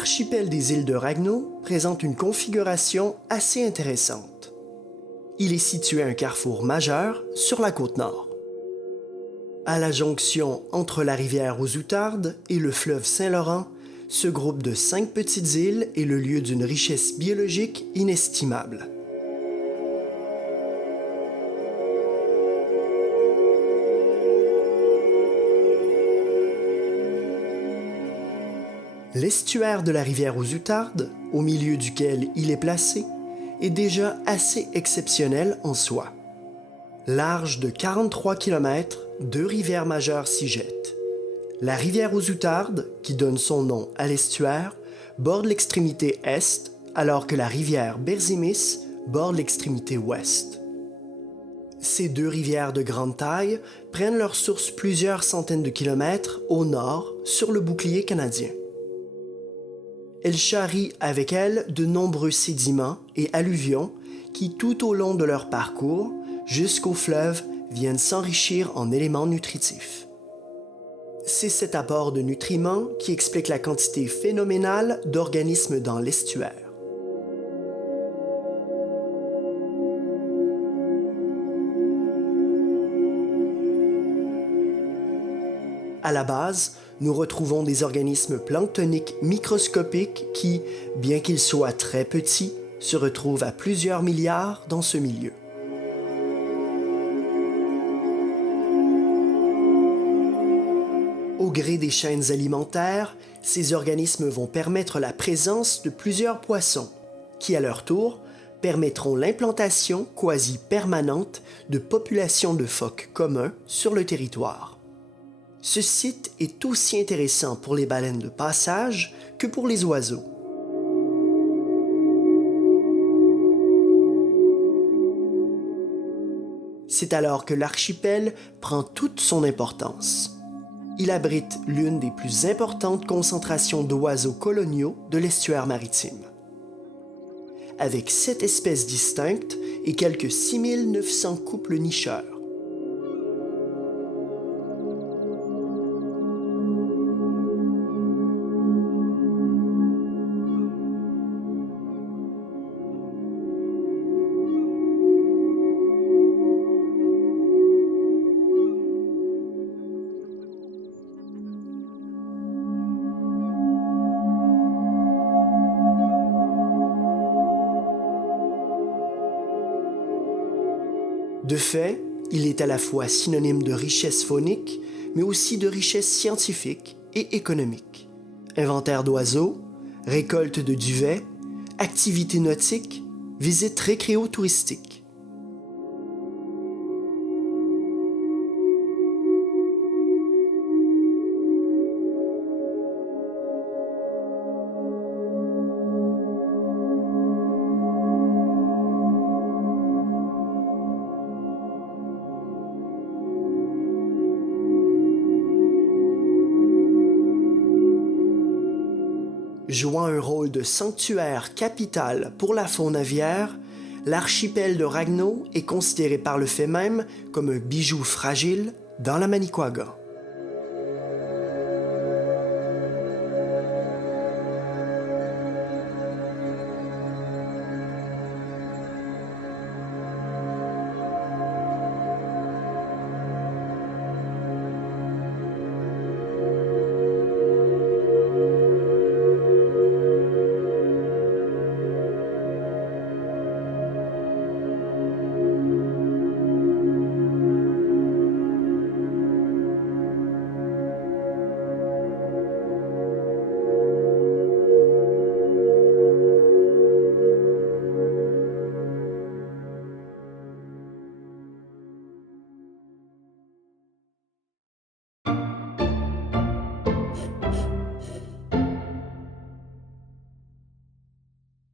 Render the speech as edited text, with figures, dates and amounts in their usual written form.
L'archipel des îles de Ragno présente une configuration assez intéressante. Il est situé à un carrefour majeur sur la côte nord. À la jonction entre la rivière aux Outardes et le fleuve Saint-Laurent, ce groupe de 5 petites îles est le lieu d'une richesse biologique inestimable. L'estuaire de la rivière aux Outardes, au milieu duquel il est placé, est déjà assez exceptionnel en soi. Large de 43 km, 2 rivières majeures s'y jettent. La rivière aux Outardes, qui donne son nom à l'estuaire, borde l'extrémité est, alors que la rivière Berzimis borde l'extrémité ouest. Ces 2 rivières de grande taille prennent leur source plusieurs centaines de kilomètres au nord sur le bouclier canadien. Elles charrient avec elles de nombreux sédiments et alluvions qui, tout au long de leur parcours, jusqu'au fleuve, viennent s'enrichir en éléments nutritifs. C'est cet apport de nutriments qui explique la quantité phénoménale d'organismes dans l'estuaire. À la base, nous retrouvons des organismes planctoniques microscopiques qui, bien qu'ils soient très petits, se retrouvent à plusieurs milliards dans ce milieu. Au gré des chaînes alimentaires, ces organismes vont permettre la présence de plusieurs poissons, qui à leur tour permettront l'implantation quasi permanente de populations de phoques communs sur le territoire. Ce site est aussi intéressant pour les baleines de passage que pour les oiseaux. C'est alors que l'archipel prend toute son importance. Il abrite l'une des plus importantes concentrations d'oiseaux coloniaux de l'estuaire maritime. Avec 7 espèces distinctes et quelques 6900 couples nicheurs. De fait, il est à la fois synonyme de richesse faunique, mais aussi de richesse scientifique et économique. Inventaire d'oiseaux, récolte de duvet, activités nautiques, visites récréo-touristiques. Jouant un rôle de sanctuaire capital pour la faune aviaire, l'archipel de Ragno est considéré par le fait même comme un bijou fragile dans la Manicouagan.